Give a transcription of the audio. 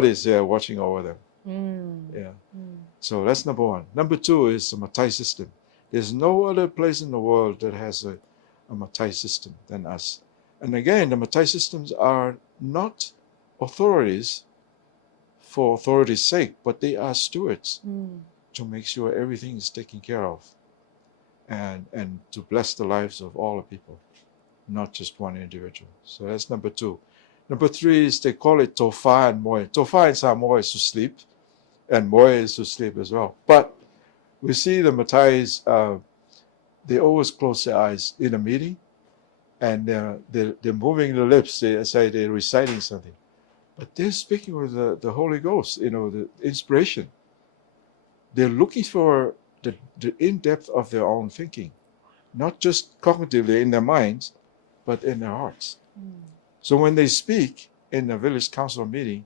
Somebody's there watching over them. Yeah. So that's number one. Number two is the Matai system. There's no other place in the world that has a Matai system than us. And again, the Matai systems are not authorities for authority's sake, but they are stewards to make sure everything is taken care of and to bless the lives of all the people, not just one individual. So that's number two. Number three is they call it tofa and moy. Tofa in Samoa is to sleep, and moy is to sleep as well. But we see the Matais, they always close their eyes in a meeting, and they're moving the lips. They say they're reciting something. But they're speaking with the Holy Ghost, the inspiration. They're looking for the in-depth of their own thinking, not just cognitively in their minds, but in their hearts. So when they speak in a village council meeting,